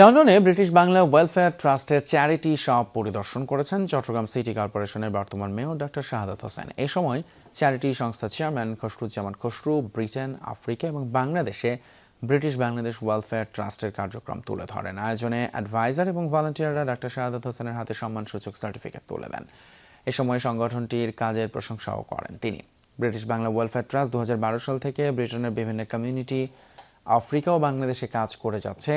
লন্ডনে British Bangla welfare ট্রাস্টের charity shop পরিদর্শন করেছেন চট্টগ্রাম সিটি কর্পোরেশনের বর্তমান মেয়র ডক্টর শাহাদাত হোসেন। এ সময় চ্যারিটি সংস্থার chairman Khasruzzaman Khasru Britain, Africa এবং বাংলাদেশে ব্রিটিশ বাংলাদেশ ওয়েলফেয়ার ট্রাস্টের কার্যক্রম তুলে ধরেন। আয়োজনে অ্যাডভাইজার এবং ভলান্টিয়াররা ডক্টর শাহাদাত হোসেনের হাতে সম্মানসূচক সার্টিফিকেট তুলে দেন। এ সময় সংগঠনটির কাজের প্রশংসাও করেন তিনি। ব্রিটিশ বাংলা ওয়েলফেয়ার ট্রাস্ট 2012 সাল থেকে ব্রিটেনের বিভিন্ন কমিউনিটি, আফ্রিকা ও বাংলাদেশে কাজ করে যাচ্ছে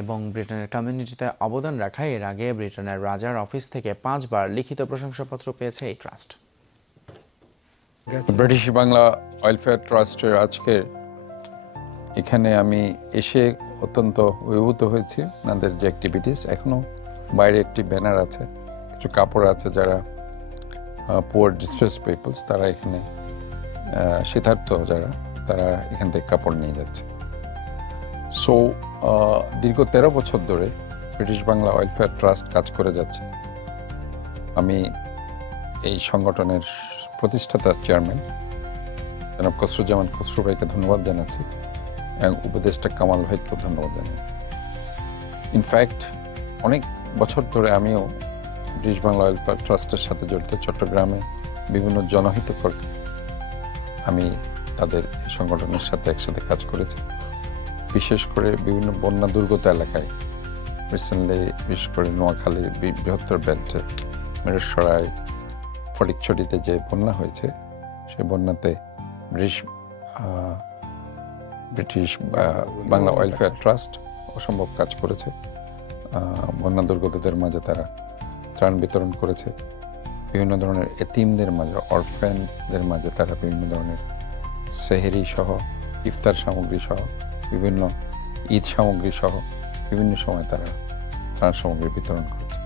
এবং ব্রিটেনের কমিউনিটিতে অবদান রাখায় এর আগে ব্রিটেনের রাজার অফিস থেকে 5 বার লিখিত প্রশংসাপত্র পেয়েছে এই ট্রাস্ট। ব্রিটিশ বাংলা ওয়েলফেয়ার ট্রাস্টের আজকে এখানে আমি এসে অত্যন্ত অভিভূত হয়েছি। ওনাদের যে অ্যাক্টিভিটিস, এখনো বাইরে একটি ব্যানার আছে, কিছু কাপড় আছে, যারা পুয়ার ডিস্ট্রেস পিপলস তারা এখানে শীতার্থ যারা তারা এখান থেকে কাপড় নিয়ে যাচ্ছে। সো দীর্ঘ 13 বছর ধরে ব্রিটিশ বাংলা ওয়েলফেয়ার ট্রাস্ট কাজ করে যাচ্ছে। আমি এই সংগঠনের প্রতিষ্ঠাতা চেয়ারম্যান জনাব খসরুজ্জামান খসরু ভাইকে ধন্যবাদ জানাচ্ছি এবং উপদেষ্টা কামাল ভাইকেও ধন্যবাদ জানাই। ইনফ্যাক্ট অনেক বছর ধরে আমিও ব্রিটিশ বাংলা ওয়েলফেয়ার ট্রাস্টের সাথে জড়িত। চট্টগ্রামে বিভিন্ন জনহিতকর আমি তাদের এই সংগঠনের সাথে একসাথে কাজ করেছি। বিশেষ করে বিভিন্ন বন্যা দুর্গত এলাকায়, রিসেন্টলি বিশেষ করে নোয়াখালী বৃহত্তর বেল্টে মেরসরাই, ফটিকছড়িতে যে বন্যা হয়েছে, সেই বন্যাতে ব্রিটিশ বাংলা ওয়েলফেয়ার ট্রাস্ট অসম্ভব কাজ করেছে। বন্যা দুর্গতদের মাঝে তারা ত্রাণ বিতরণ করেছে। বিভিন্ন ধরনের এতিমদের মাঝে, অরফ্যানদের মাঝে তারা বিভিন্ন ধরনের সেহেরি সহ, ইফতার সামগ্রী সহ, বিভিন্ন ঈদ সামগ্রী সহ বিভিন্ন সময় তারা ত্রাণ সামগ্রী বিতরণ করেছে।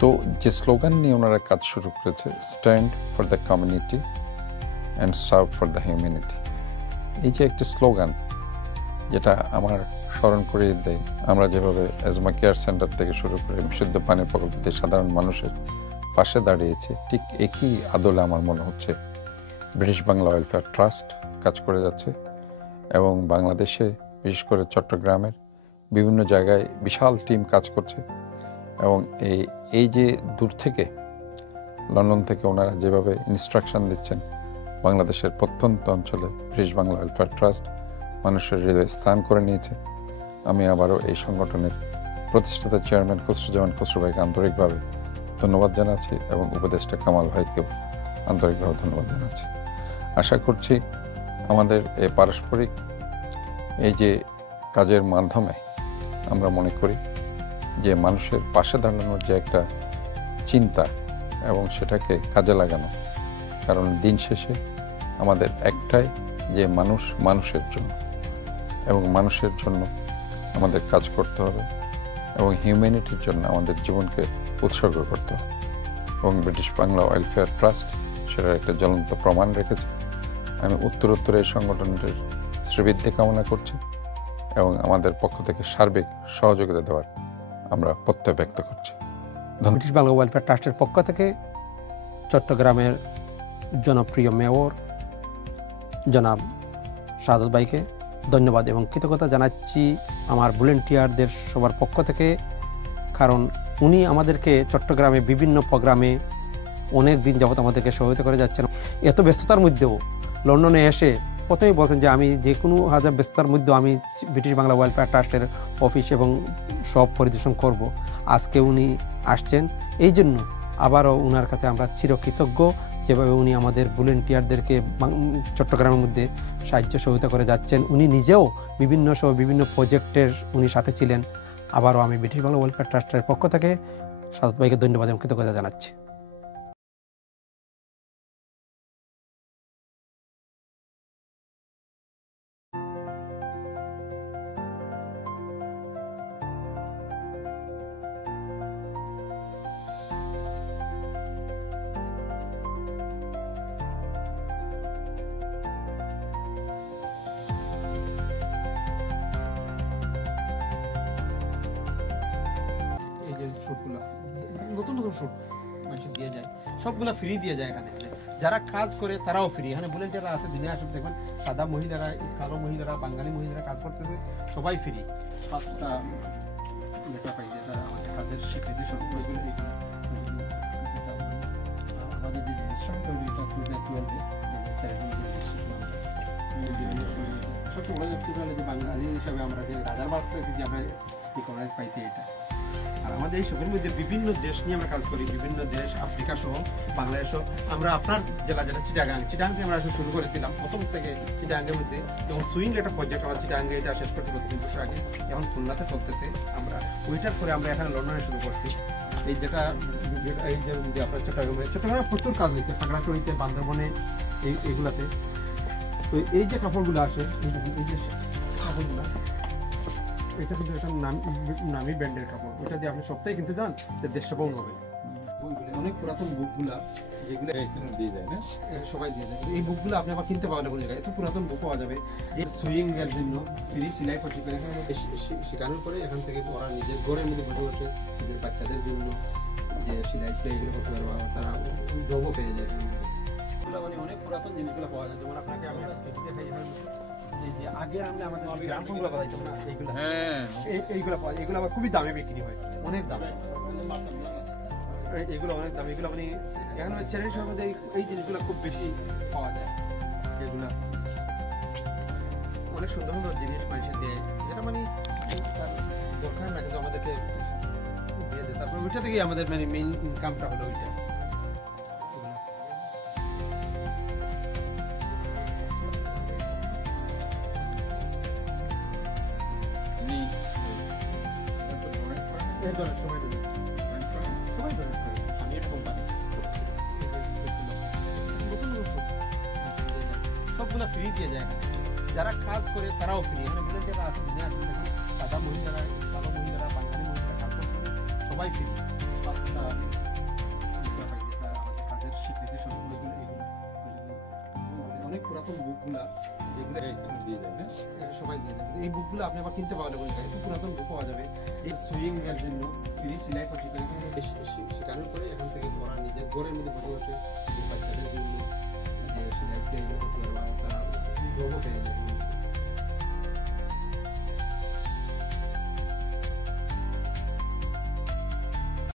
তো যে স্লোগান নিয়ে ওনারা কাজ শুরু করেছে, stand for the community and serve for the humanity, এই যে একটি স্লোগান যেটা আমার স্মরণ করিয়ে দেয় আমরা যেভাবে অ্যাজমা কেয়ার সেন্টার থেকে শুরু করে বিশুদ্ধ পানির প্রকল্পতে সাধারণ মানুষের পাশে দাঁড়িয়েছে, ঠিক একই আদলে আমার মনে হচ্ছে ব্রিটিশ বাংলা ওয়েলফেয়ার ট্রাস্ট কাজ করে যাচ্ছে। এবং বাংলাদেশে বিশেষ করে চট্টগ্রামের বিভিন্ন জায়গায় বিশাল টিম কাজ করছে। এবং এই যে দূর থেকে, লন্ডন থেকে ওনারা যেভাবে ইনস্ট্রাকশন দিচ্ছেন, বাংলাদেশের প্রত্যন্ত অঞ্চলে ব্রিটিশ বাংলা ওয়েলফেয়ার ট্রাস্ট মানুষের হৃদয়ে স্থান করে নিয়েছে। আমি আবারও এই সংগঠনের প্রতিষ্ঠাতা চেয়ারম্যান খসরুজ্জামান খসরু ভাইকে আন্তরিকভাবে ধন্যবাদ জানাচ্ছি এবং উপদেষ্টা কামাল ভাইকেও আন্তরিকভাবে ধন্যবাদ জানাচ্ছি। আশা করছি আমাদের এই পারস্পরিক এই যে কাজের মাধ্যমে আমরা মনে করি যে মানুষের পাশে দাঁড়ানোর যে একটা চিন্তা এবং সেটাকে কাজে লাগানো, কারণ দিন শেষে আমাদের একটাই যে মানুষ মানুষের জন্য, এবং মানুষের জন্য আমাদের কাজ করতে হবে এবং হিউম্যানিটির জন্য আমাদের জীবনকে উৎসর্গ করতে হবে। এবং ব্রিটিশ বাংলা ওয়েলফেয়ার ট্রাস্ট সেটার একটা জ্বলন্ত প্রমাণ রেখেছে। আমি উত্তরোত্তর এই সংগঠনটির শ্রীবৃদ্ধি কামনা করছি এবং আমাদের পক্ষ থেকে সার্বিক সহযোগিতা দেওয়ার আমরা প্রত্যয় ব্যক্ত করছি। ব্রিটিশ বাংলা ওয়েলফেয়ার ট্রাস্টের পক্ষ থেকে চট্টগ্রামের জনপ্রিয় মেয়র জনাব শাহাদাত ভাইকে ধন্যবাদ এবং কৃতজ্ঞতা জানাচ্ছি আমার ভলেন্টিয়ারদের সবার পক্ষ থেকে, কারণ উনি আমাদেরকে চট্টগ্রামে বিভিন্ন প্রোগ্রামে অনেক দিন যাবত আমাদেরকে সহায়তা করে যাচ্ছেন। এত ব্যস্ততার মধ্যেও লন্ডনে এসে প্রথমেই বলছেন যে আমি যে কোনো হাজার ব্যস্ততার মধ্যেও আমি ব্রিটিশ বাংলা ওয়েলফেয়ার ট্রাস্টের অফিস এবং সব পরিদর্শন করব। আজকে উনি আসছেন, এই জন্য আবারও ওনার কাছে আমরা চিরকৃতজ্ঞ, যেভাবে উনি আমাদের ভলেন্টিয়ারদেরকে চট্টগ্রামের মধ্যে সাহায্য সহায়তা করে যাচ্ছেন। উনি নিজেও বিভিন্ন সময় বিভিন্ন প্রজেক্টের উনি সাথে ছিলেন। আবারও আমি ব্রিটিশ বাংলা ওয়েলফেয়ার ট্রাস্টের পক্ষ থেকে শাহাদাত ভাইকে ধন্যবাদ এবং কৃতজ্ঞতা জানাচ্ছি। নতুন নতুন শুট মানুষ দিয়ে যায়, সবগুলো ফ্রি দিয়ে যায়। এখানে যারা কাজ করে তারাও ফ্রি। এখানে ভলেন্টিয়াররা আছে, দিনে আসুন দেখবেন, সাদা মহিলারা, কালো মহিলারা, বাঙালি মহিলারা কাজ করতেছে, সবাই ফ্রি। 5টা লেখা পাইছে তারা আমাদের কাজের স্বীকৃতি সম্পর্কে এগুলো আমাদের যে রেজিস্ট্রেশন তৈরি এটা 2012 ছোট বড় দেখতে পেলে যে বাঙালি হিসাবে আমরা যে রাজার বাস থেকে যে আমরা রিকগনাইজ পাইছি এটা। আর আমাদের এই শপের মধ্যে বিভিন্ন দেশ নিয়ে আমরা কাজ করি, বিভিন্ন দেশ, আফ্রিকা সহ বাংলাদেশ সহ। আমরা আপনার জেলা যেটা চিটাগাং থেকে আমরা শুরু করেছিলাম প্রথম থেকে চিটাগাংয়ের মধ্যে, এবং সুইং একটা প্রজেক্ট আমরা চিটাগাংয়ে এটা শেষ করছি 3 বছর আগে, এখন খুলনাতে চলতেছে। আমরা ওইটার পরে আমরা এখানে লন্ডনে শুরু করছি। এই যেটা এই যে আপনার চট্টগ্রামে প্রচুর কাজ হয়েছে, খাগড়াছড়িতে, বান্দরবনে, এইগুলাতে। তো এই যে কাপড়গুলো আসে, এই যে কাপড়গুলো, এটা কিন্তু একটা নামি ব্র্যান্ডের কাপড়। ওইটা দিয়ে আপনি সপ্তাহে কিনতে যান, দেশটা পাউন হবে। অনেক পুরাতন বুকগুলা যেগুলো দিয়ে যায় না, সবাই দিয়ে দেয়। এই বুকগুলো আপনি আবার কিনতে পাবেন না কোনো জায়গায়, এত পুরাতন বুক পাওয়া যাবে। যে সুইং এর জন্য ফ্রি সেলাই প্রশিক্ষণ শেখানোর পরে এখান থেকে ওরা নিজের ঘরের মধ্যে বসে বসে নিজের বাচ্চাদের জন্য যে সেলাই এগুলো করতে পারবে, তারা জবও পেয়ে যায়। এগুলো মানে অনেক পুরাতন জিনিসগুলো পাওয়া যায়। যেমন আপনাকে আমি একটা সিটি দেখাই, যে আগের আমলে আমাদের গ্রামফোনগুলো বাজাইতাম না, এইগুলো পাওয়া যায়। এগুলো আবার খুবই দামে বিক্রি হয়, অনেক দামে। এগুলো অনেক দাম, এগুলো মানে এখানে চ্যারিটি শপের মধ্যে এই জিনিসগুলো খুব বেশি পাওয়া যায়। এগুলা অনেক সুন্দর সুন্দর জিনিস মানুষের দেয়, যেটা মানে তার দরকার না কিন্তু আমাদেরকে দিয়ে দেয়। তারপর ওইটা থেকেই আমাদের মানে মেইন ইনকামটা হলো ওইটা। সবগুলো ফ্রি দিয়ে যায়। যারা কাজ করে তারাও ফ্রি, এখানে ভলেন্টিয়াররা আছে, সাদা মহিলারা, কালো মহিলারা, বাঙালি মহিলারা কাজ করতে সবাই ফ্রি। কাজের স্বীকৃতি সম্পর্কে অনেক পুরাতন বুকগুলা যেগুলো দিয়ে যায় না, সবাই দিয়ে দেয়। এই বুকগুলো আপনি আবার কিনতে পাবেন না কোনো জায়গায়, এত পুরাতন বুক পাওয়া যাবে। এই সুইং এর জন্য ফ্রি সেলাই প্রশিক্ষণ শেখানোর পরে এখান থেকে ওরা নিজের ঘরের মধ্যে বসে বসে নিজের বাচ্চাদের জন্য যে সেলাই করতে পারবে, তারা জবও পেয়ে যায়।